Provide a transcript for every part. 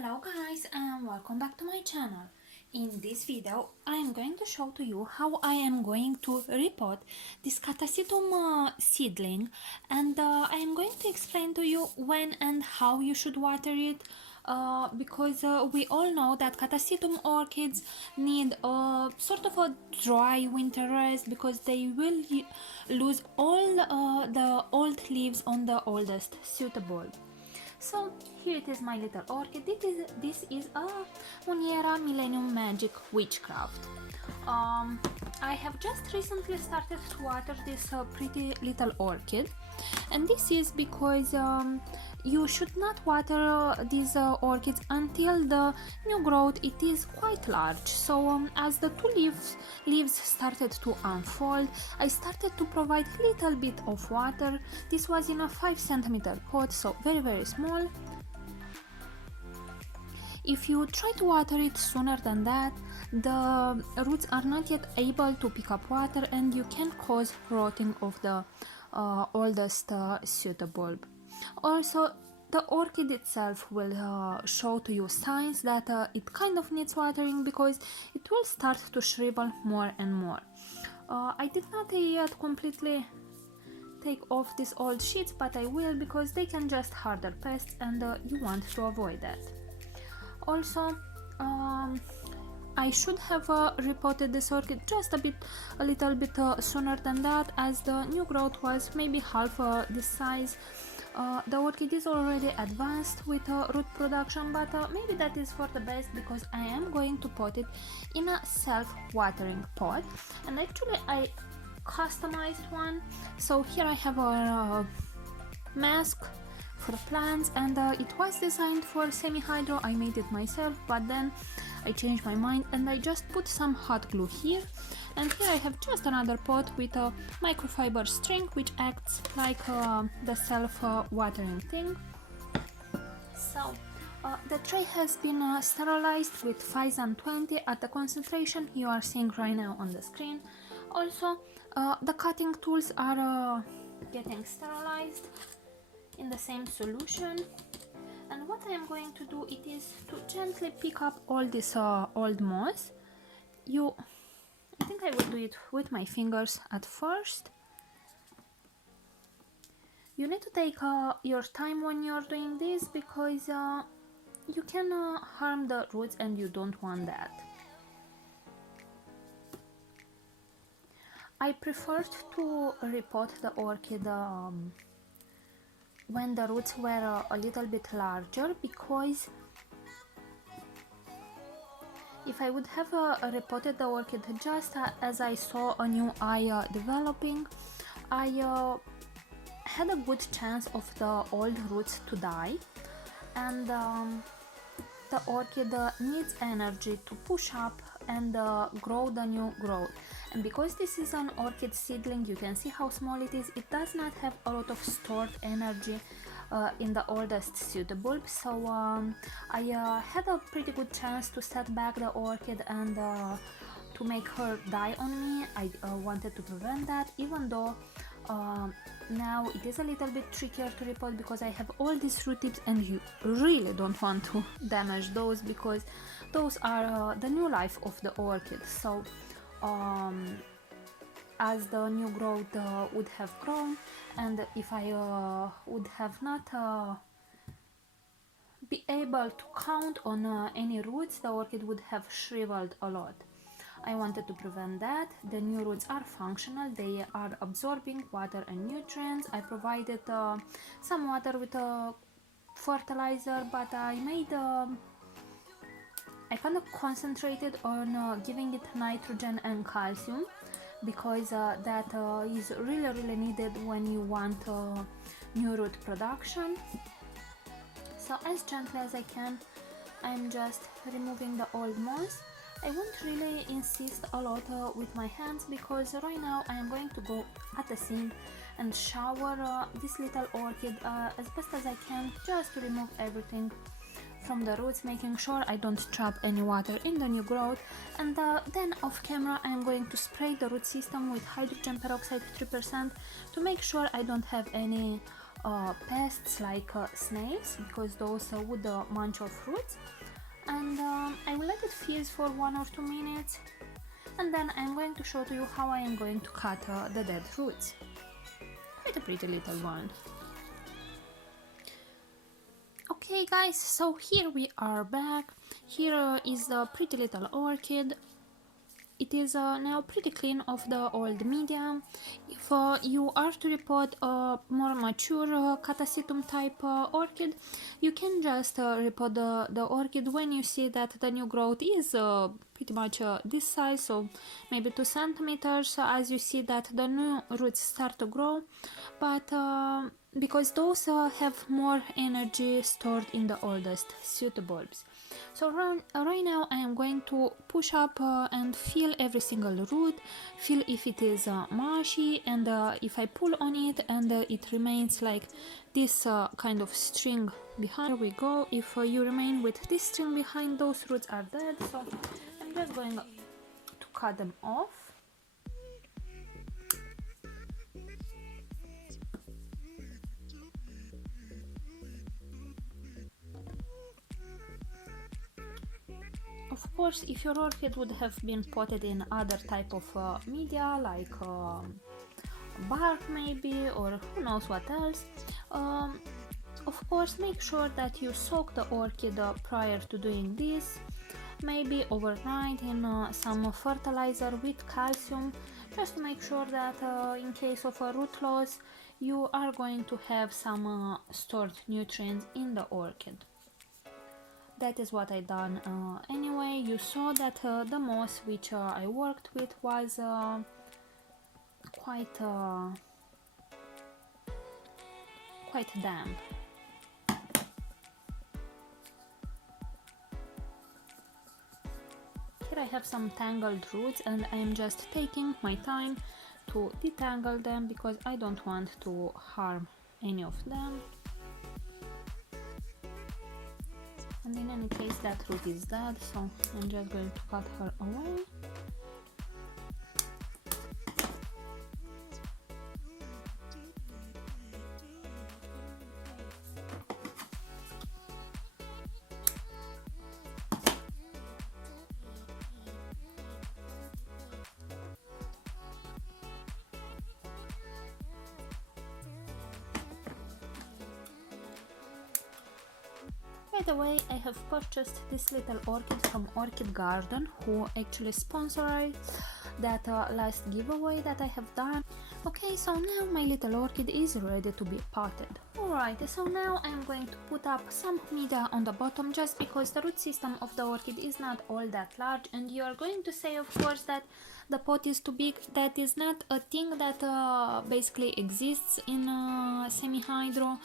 Hello guys and welcome back to my channel. In this video I am going to show to you how I am going to repot this Catasetum seedling, and I am going to explain to you when and how you should water it, because we all know that Catasetum orchids need sort of a dry winter rest because they will lose all the old leaves on the oldest suitable. So here it is, my little orchid. This is a Monnierara Milenium Magic Witchcraft. I have just recently started to water this pretty little orchid, and this is because you should not water these orchids until the new growth it is quite large. So as the two leaves started to unfold, I started to provide little bit of water. This was in a 5 cm pot, so very small. If you try to water it sooner than that, the roots are not yet able to pick up water and you can cause rotting of the oldest pseudobulb. Also, the orchid itself will show to you signs that it kind of needs watering, because it will start to shrivel more and more. I did not yet completely take off these old sheets, but I will, because they can just harder pests and you want to avoid that. Also, I should have repotted this orchid just a little bit sooner than that, as the new growth was maybe half this size. The orchid is already advanced with root production, but maybe that is for the best, because I am going to pot it in a self-watering pot, and actually I customized one. So here I have a mask for the plants, and it was designed for semi-hydro. I made it myself, but then I changed my mind and I just put some hot glue here. And here I have just another pot with a microfiber string, which acts like the self-watering thing. So the tray has been sterilized with Phison 20 at the concentration you are seeing right now on the screen. Also, the cutting tools are getting sterilized in the same solution. And what I am going to do, it is to gently pick up all this old moss. I think I will do it with my fingers at first. You need to take your time when you're doing this, because you can harm the roots and you don't want that. I preferred to repot the orchid when the roots were a little bit larger, because if I would have repotted the orchid just as I saw a new eye developing, I had a good chance of the old roots to die, and the orchid needs energy to push up and grow the new growth. And because this is an orchid seedling, you can see how small it is. It does not have a lot of stored energy in the oldest pseudobulb, so I had a pretty good chance to set back the orchid and to make her die on me. I wanted to prevent that, even though now it is a little bit trickier to repot, because I have all these root tips and you really don't want to damage those, because those are the new life of the orchid. So as the new growth would have grown, and if I would have not be able to count on any roots, the orchid would have shriveled a lot. I wanted to prevent that. The new roots are functional, they are absorbing water and nutrients. I provided some water with a fertilizer, but I kind of concentrated on giving it nitrogen and calcium, because that is really needed when you want new root production. So as gently as I can, I'm just removing the old moss. I won't really insist a lot with my hands, because right now I am going to go at the sink and shower this little orchid as best as I can, just to remove everything from the roots, making sure I don't trap any water in the new growth. And then off camera I am going to spray the root system with hydrogen peroxide 3% to make sure I don't have any pests like snails, because those would munch our fruits. And I will let it fizz for 1 or 2 minutes, and then I'm going to show to you how I am going to cut the dead roots. Quite a pretty little one. Okay guys, so here we are back. Here is the pretty little orchid. It is now pretty clean of the old media. If you are to repot a more mature Catasetum type orchid, you can just repot the orchid when you see that the new growth is pretty much this size, so maybe 2 centimeters, as you see that the new roots start to grow. But because those have more energy stored in the oldest pseudobulbs. So right now I am going to push up and feel every single root, feel if it is mushy, and if I pull on it and it remains like this kind of string behind. Here we go. If you remain with this string behind, those roots are dead, so I'm just going to cut them off. Of course, if your orchid would have been potted in other type of media, like bark maybe, or who knows what else, of course make sure that you soak the orchid prior to doing this, maybe overnight in some fertilizer with calcium, just to make sure that in case of a root loss you are going to have some stored nutrients in the orchid. That is what I done anyway. You saw that the moss which I worked with was quite damp. Here I have some tangled roots, and I am just taking my time to detangle them because I don't want to harm any of them. And in any case, that root is dead, so I'm just going to cut her away. By the way, I have purchased this little orchid from Orchid Garden, who actually sponsored that last giveaway that I have done. Okay, so now my little orchid is ready to be potted. Alright, so now I am going to put up some media on the bottom, just because the root system of the orchid is not all that large, and you are going to say, of course, that the pot is too big. That is not a thing that basically exists in semi-hydro.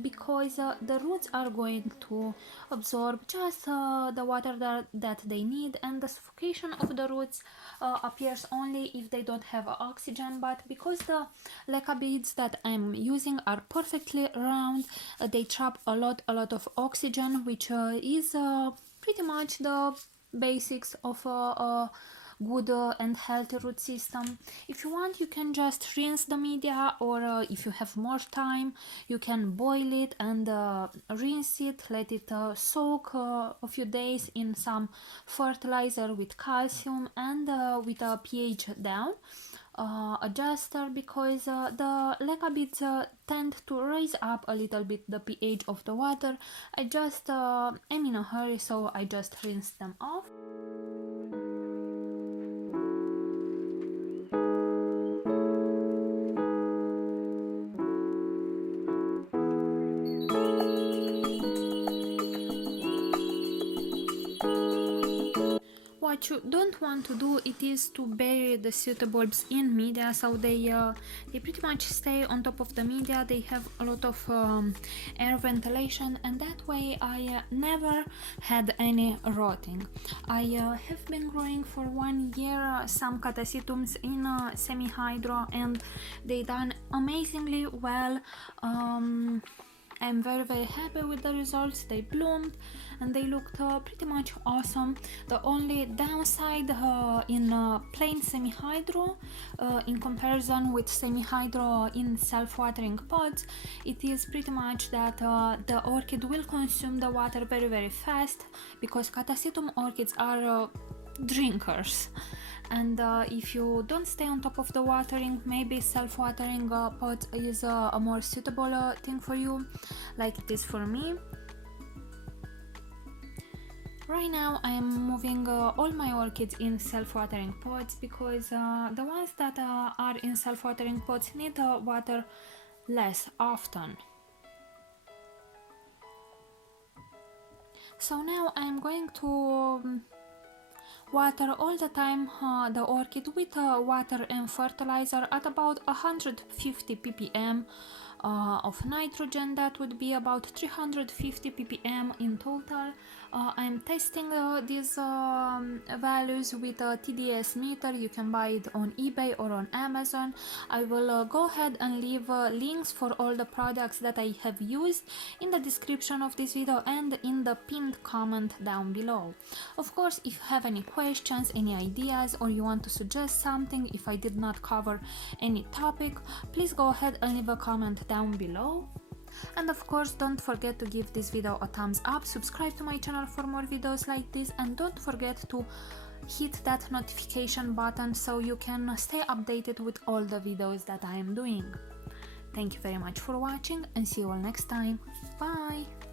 Because the roots are going to absorb just the water that they need, and the suffocation of the roots appears only if they don't have oxygen. But because the leca beads that I'm using are perfectly round, they trap a lot of oxygen, which is pretty much the basics of a good and healthy root system. If you want, you can just rinse the media, or if you have more time, you can boil it and rinse it, let it soak a few days in some fertilizer with calcium and with a pH down adjuster, because the leca beads tend to raise up a little bit the pH of the water. I just am in a hurry, so I just rinsed them off. What you don't want to do, it is to bury the pseudobulbs in media, so they pretty much stay on top of the media. They have a lot of air ventilation, and that way I never had any rotting. I have been growing for 1 year some catasetums in semi-hydro, and they done amazingly well. I'm very happy with the results. They bloomed and they looked pretty much awesome. The only downside in plain semi-hydro in comparison with semi-hydro in self-watering pots, it is pretty much that the orchid will consume the water very fast, because Catasetum orchids are drinkers. And if you don't stay on top of the watering, maybe self-watering pot is a more suitable thing for you, like it is for me. Right now I am moving all my orchids in self-watering pots, because the ones that are in self-watering pots need water less often. So now I am going to water all the time the orchid with water and fertilizer at about 150 ppm of nitrogen. That would be about 350 ppm in total. I'm testing these values with a TDS meter. You can buy it on eBay or on Amazon. I will go ahead and leave links for all the products that I have used in the description of this video and in the pinned comment down below. Of course, if you have any questions, any ideas, or you want to suggest something if I did not cover any topic, please go ahead and leave a comment down below. And of course, don't forget to give this video a thumbs up, subscribe to my channel for more videos like this, and don't forget to hit that notification button so you can stay updated with all the videos that I am doing. Thank you very much for watching, and see you all next time. Bye!